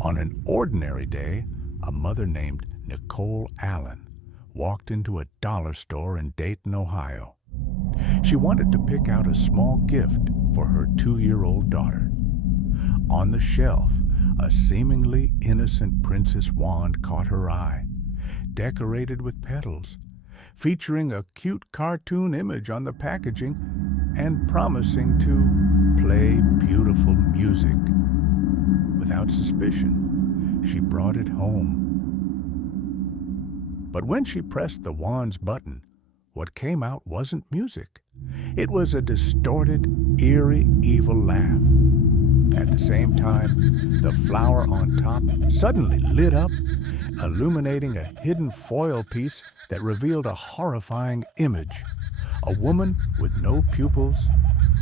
On an ordinary day, a mother named Nicole Allen walked into a dollar store in Dayton, Ohio. She wanted to pick out a small gift for her 2-year-old daughter. On the shelf, a seemingly innocent princess wand caught her eye, decorated with petals, featuring a cute cartoon image on the packaging and promising to play beautiful music. Without suspicion, she brought it home. But when she pressed the wand's button, what came out wasn't music. It was a distorted, eerie, evil laugh. At the same time, the flower on top suddenly lit up, illuminating a hidden foil piece that revealed a horrifying image. A woman with no pupils,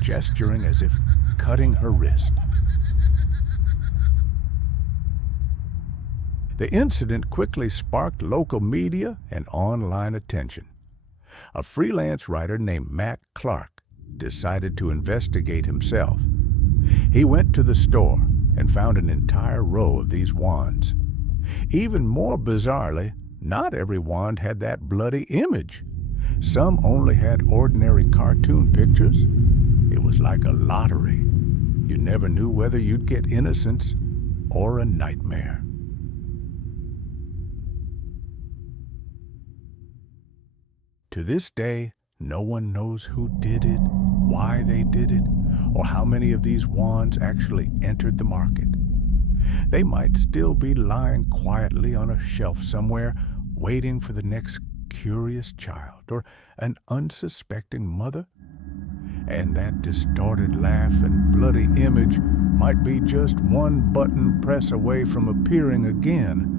gesturing as if cutting her wrist. The incident quickly sparked local media and online attention. A freelance writer named Matt Clark decided to investigate himself. He went to the store and found an entire row of these wands. Even more bizarrely, not every wand had that bloody image. Some only had ordinary cartoon pictures. It was like a lottery. You never knew whether you'd get innocence or a nightmare. To this day, no one knows who did it, why they did it, or how many of these wands actually entered the market. They might still be lying quietly on a shelf somewhere, waiting for the next curious child or an unsuspecting mother. And that distorted laugh and bloody image might be just one button press away from appearing again.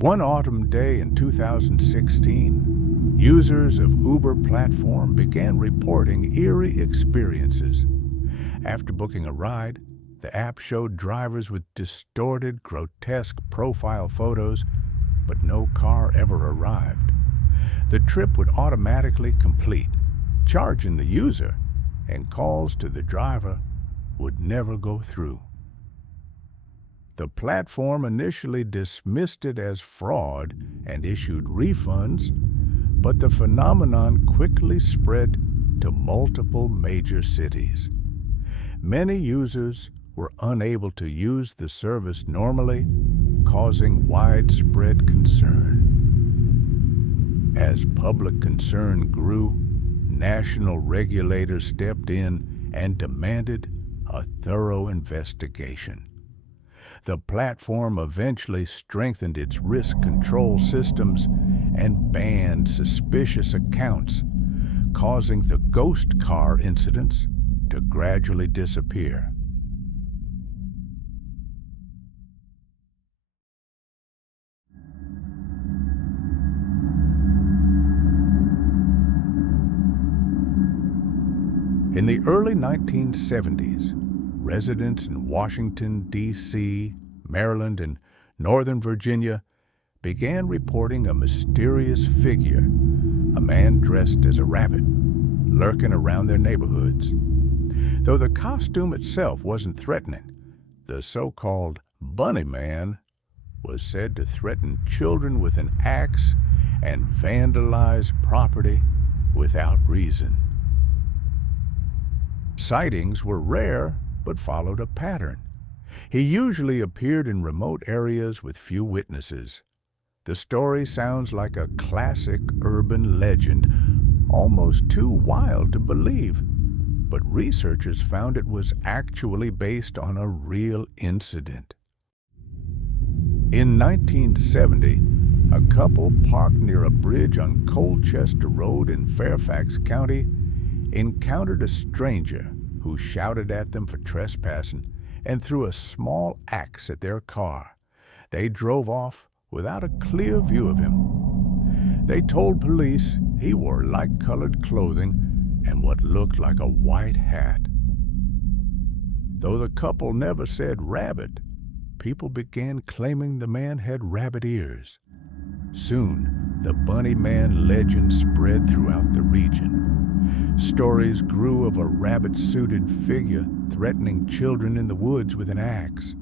One autumn day in 2016, users of Uber platform began reporting eerie experiences. After booking a ride, the app showed drivers with distorted, grotesque profile photos, but no car ever arrived. The trip would automatically complete, charging the user, and calls to the driver would never go through. The platform initially dismissed it as fraud and issued refunds, but the phenomenon quickly spread to multiple major cities. Many users were unable to use the service normally, causing widespread concern. As public concern grew, national regulators stepped in and demanded a thorough investigation. The platform eventually strengthened its risk control systems and banned suspicious accounts, causing the ghost car incidents to gradually disappear. In the early 1970s, residents in Washington, D.C., Maryland, and Northern Virginia began reporting a mysterious figure, a man dressed as a rabbit, lurking around their neighborhoods. Though the costume itself wasn't threatening, the so-called Bunny Man was said to threaten children with an axe and vandalize property without reason. Sightings were rare, but followed a pattern. He usually appeared in remote areas with few witnesses. The story sounds like a classic urban legend, almost too wild to believe, but researchers found it was actually based on a real incident. In 1970, a couple parked near a bridge on Colchester Road in Fairfax County encountered a stranger who shouted at them for trespassing and threw a small axe at their car. They drove off without a clear view of him. They told police he wore light-colored clothing and what looked like a white hat. Though the couple never said rabbit, people began claiming the man had rabbit ears. Soon, the Bunny Man legend spread throughout the region. Stories grew of a rabbit-suited figure threatening children in the woods with an axe.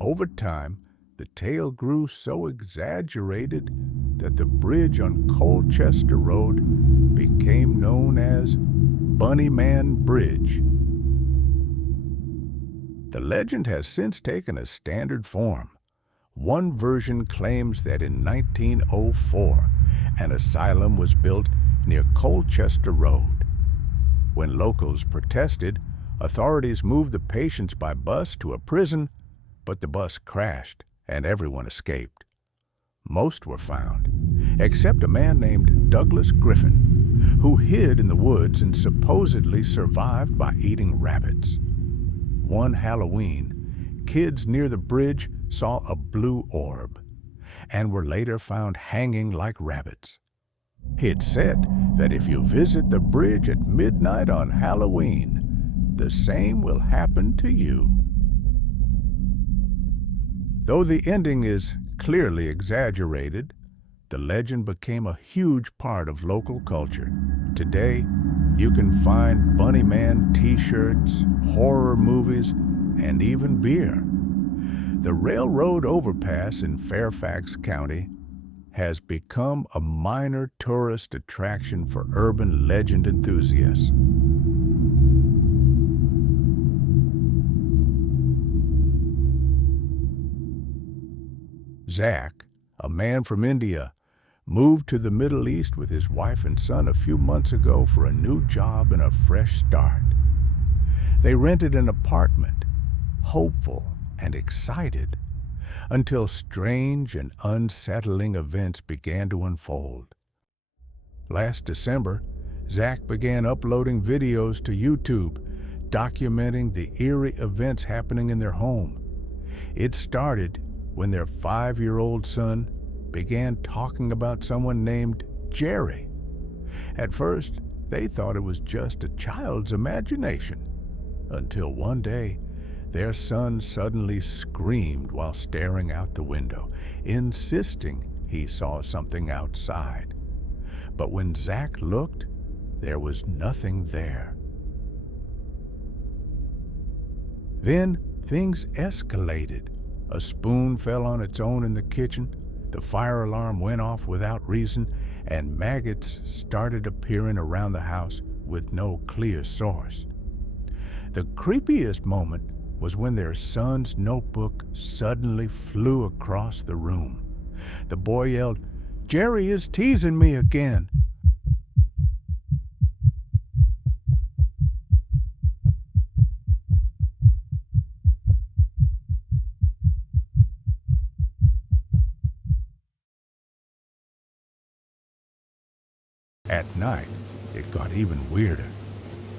Over time, the tale grew so exaggerated that the bridge on Colchester Road became known as Bunny Man Bridge. The legend has since taken a standard form. One version claims that in 1904, an asylum was built near Colchester Road. When locals protested, authorities moved the patients by bus to a prison, but the bus crashed and everyone escaped. Most were found, except a man named Douglas Griffin, who hid in the woods and supposedly survived by eating rabbits. One Halloween, kids near the bridge saw a blue orb and were later found hanging like rabbits. It's said that if you visit the bridge at midnight on Halloween, the same will happen to you. Though the ending is clearly exaggerated, the legend became a huge part of local culture. Today, you can find Bunny Man t-shirts, horror movies, and even beer. The railroad overpass in Fairfax County has become a minor tourist attraction for urban legend enthusiasts. Zach, a man from India, moved to the Middle East with his wife and son a few months ago for a new job and a fresh start. They rented an apartment, hopeful and excited, until strange and unsettling events began to unfold. Last December, Zach began uploading videos to YouTube, documenting the eerie events happening in their home. It started when their 5-year-old son began talking about someone named Jerry. At first, they thought it was just a child's imagination, until one day, their son suddenly screamed while staring out the window, insisting he saw something outside. But when Zach looked, there was nothing there. Then things escalated. A spoon fell on its own in the kitchen, the fire alarm went off without reason, and maggots started appearing around the house with no clear source. The creepiest moment was when their son's notebook suddenly flew across the room. The boy yelled, "Jerry is teasing me again." At night, it got even weirder.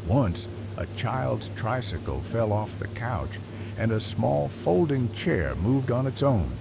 Once, a child's tricycle fell off the couch and a small folding chair moved on its own.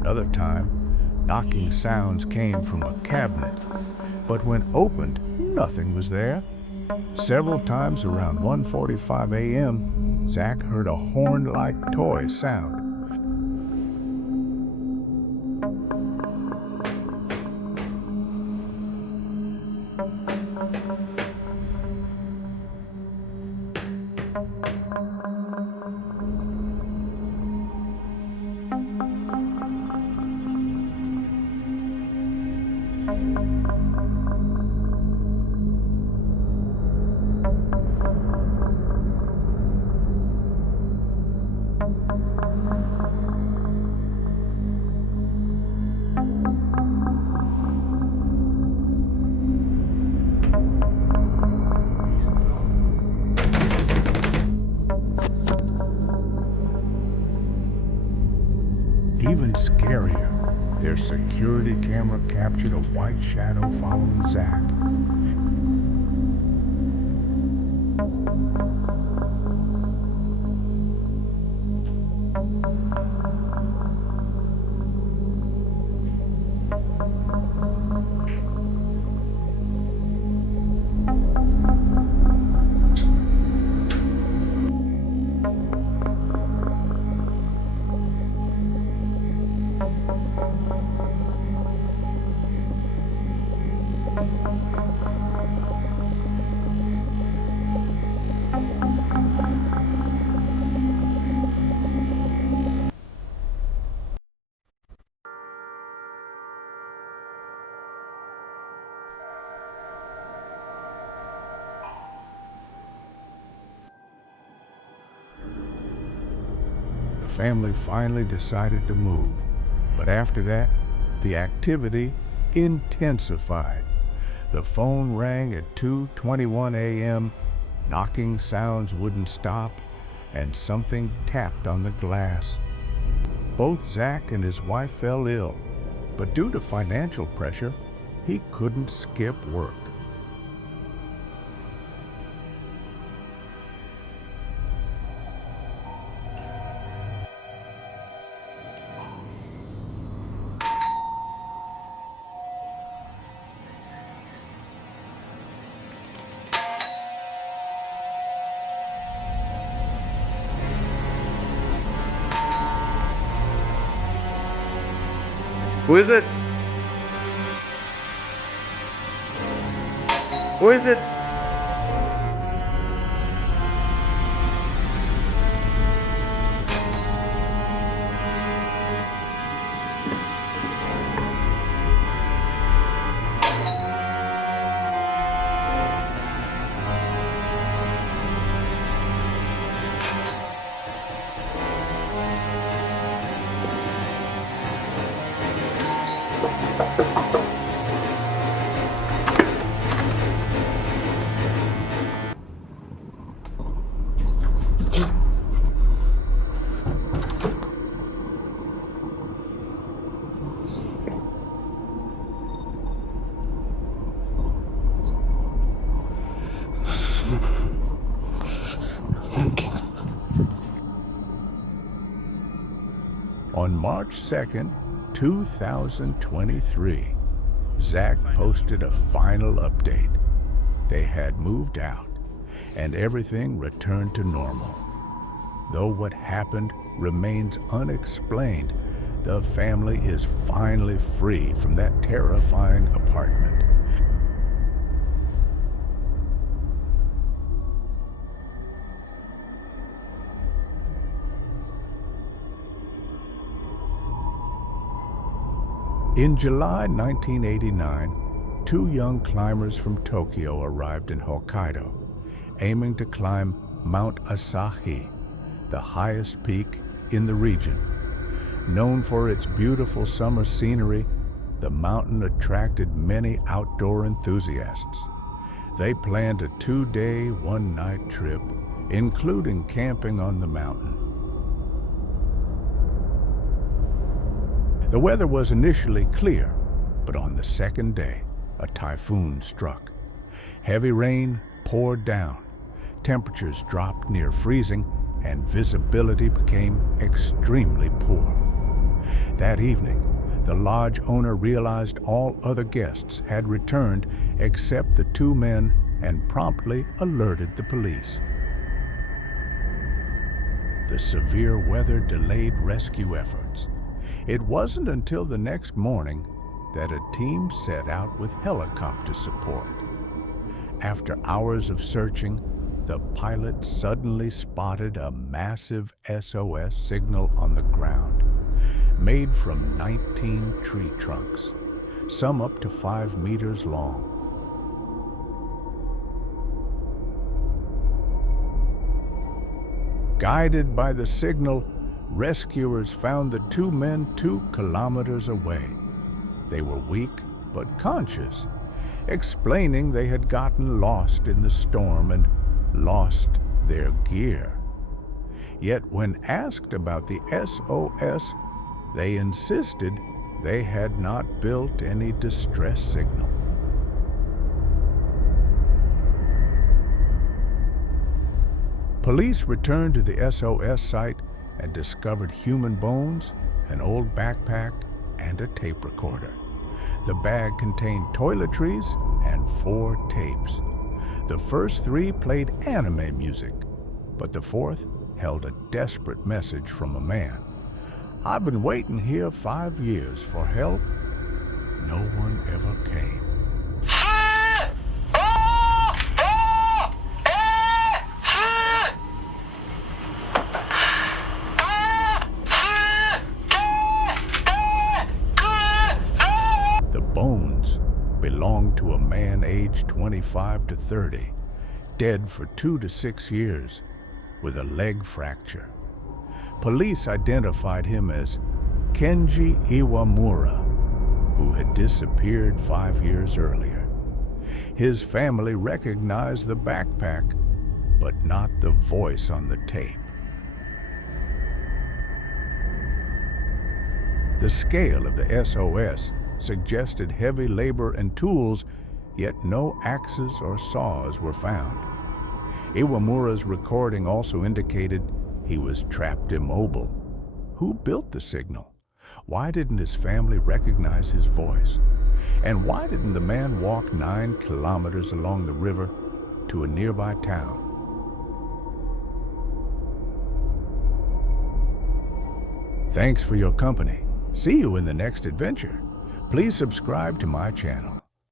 Another time, knocking sounds came from a cabinet, but when opened, nothing was there. Several times around 1:45 a.m., Zach heard a horn-like toy sound. Even scarier, their security camera captured a white shadow following Zach. The family finally decided to move, but after that, the activity intensified. The phone rang at 2:21 a.m., knocking sounds wouldn't stop, and something tapped on the glass. Both Zach and his wife fell ill, but due to financial pressure, he couldn't skip work. Who is it? Who is it? On March 2nd, 2023, Zach posted a final update. They had moved out, and everything returned to normal. Though what happened remains unexplained, the family is finally free from that terrifying apartment. In July 1989, two young climbers from Tokyo arrived in Hokkaido, aiming to climb Mount Asahi, the highest peak in the region. Known for its beautiful summer scenery, the mountain attracted many outdoor enthusiasts. They planned a 2-day, 1-night trip, including camping on the mountain. The weather was initially clear, but on the second day, a typhoon struck. Heavy rain poured down, temperatures dropped near freezing, and visibility became extremely poor. That evening, the lodge owner realized all other guests had returned except the two men and promptly alerted the police. The severe weather delayed rescue efforts. It wasn't until the next morning that a team set out with helicopter support. After hours of searching, the pilot suddenly spotted a massive SOS signal on the ground, made from 19 tree trunks, some up to 5 meters long. Guided by the signal, rescuers found the two men 2 kilometers away. They were weak but conscious, explaining they had gotten lost in the storm and lost their gear. Yet when asked about the SOS, they insisted they had not built any distress signal. Police returned to the SOS site and discovered human bones, an old backpack, and a tape recorder. The bag contained toiletries and 4 tapes. The first 3 played anime music, but the 4th held a desperate message from a man. "I've been waiting here 5 years for help. No one ever came." The bones belonged to a man aged 25 to 30, dead for 2 to 6 years, with a leg fracture. Police identified him as Kenji Iwamura, who had disappeared 5 years earlier. His family recognized the backpack, but not the voice on the tape. The scale of the SOS suggested heavy labor and tools, yet no axes or saws were found. Iwamura's recording also indicated he was trapped immobile. Who built the signal? Why didn't his family recognize his voice? And why didn't the man walk 9 kilometers along the river to a nearby town? Thanks for your company. See you in the next adventure. Please subscribe to my channel.